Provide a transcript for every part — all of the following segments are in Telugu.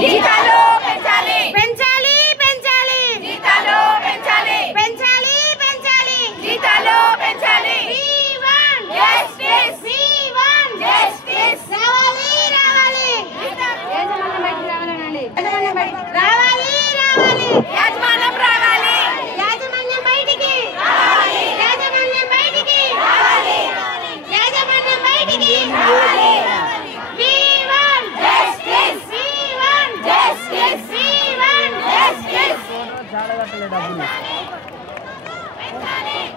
జీతాలు పెంచాలి పెంచాలి పెంచాలి జీతాలు పెంచాలి పెంచాలి పెంచాలి జీతాలు పెంచాలి జస్టిస్ జస్టిస్ రావాలి రావాలి రావాలి రావాలి యాజమాన్యం రావాలి యాజమాన్యం బయటికి రావాలి యాజమాన్యం బయటికి రావాలి యాజమాన్యం బయటికి రావాలి We want justice we want justice we want justice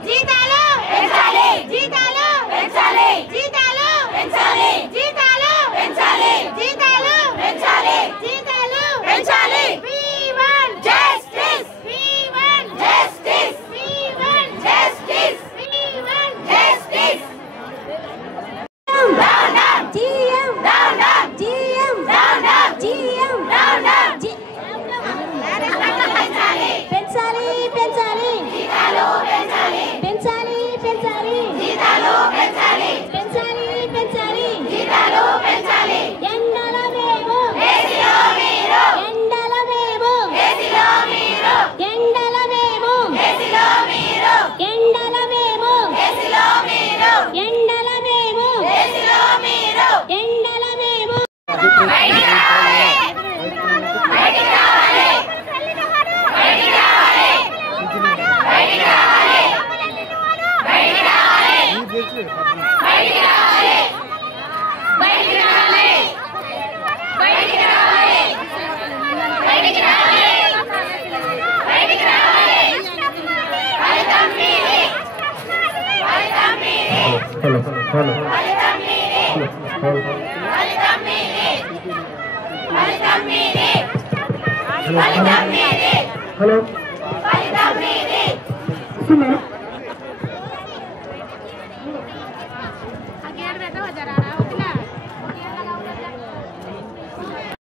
జీతాలు పెంచాలి జీతాలు పెంచాలి జీతాలు పెంచాలి జీతాలు పెంచాలి జీతాలు పెంచాలి జీతాలు పెంచాలి we want justice we want justice we want justice we want justice down down GM down down GM down down GM down down పెంచాలి పెంచాలి జీతాలు పెంచాలి పెంచాలి పెంచాలి జీతాలు పెంచాలి పెంచాలి పెంచాలి జీతాలు పెంచాలి ఎండల మేము ఏసిలో మీరు ఎండల మేము ఏసిలో మీరు ఎండల మేము ఏసిలో మీరు ఎండల మేము ఏసిలో మీరు ఎండల మేము ఏసిలో మీరు ఎండల మేము బయటికి రావాలి బయటికి రావాలి బయటికి రావాలి బయటికి రావాలి బయటికి రావాలి బయటికి రావాలి బయటికి రావాలి బయటికి రావాలి బయటికి రావాలి బయటికి రావాలి ఫలితం మీది ఫలితం మీది ఫలితం మీది ఫలితం మీది ఫలితం మీది ఫలితం మీది హలో ఫలితం మీది సున్నా ఆ గేట్ పెట్టవా జరా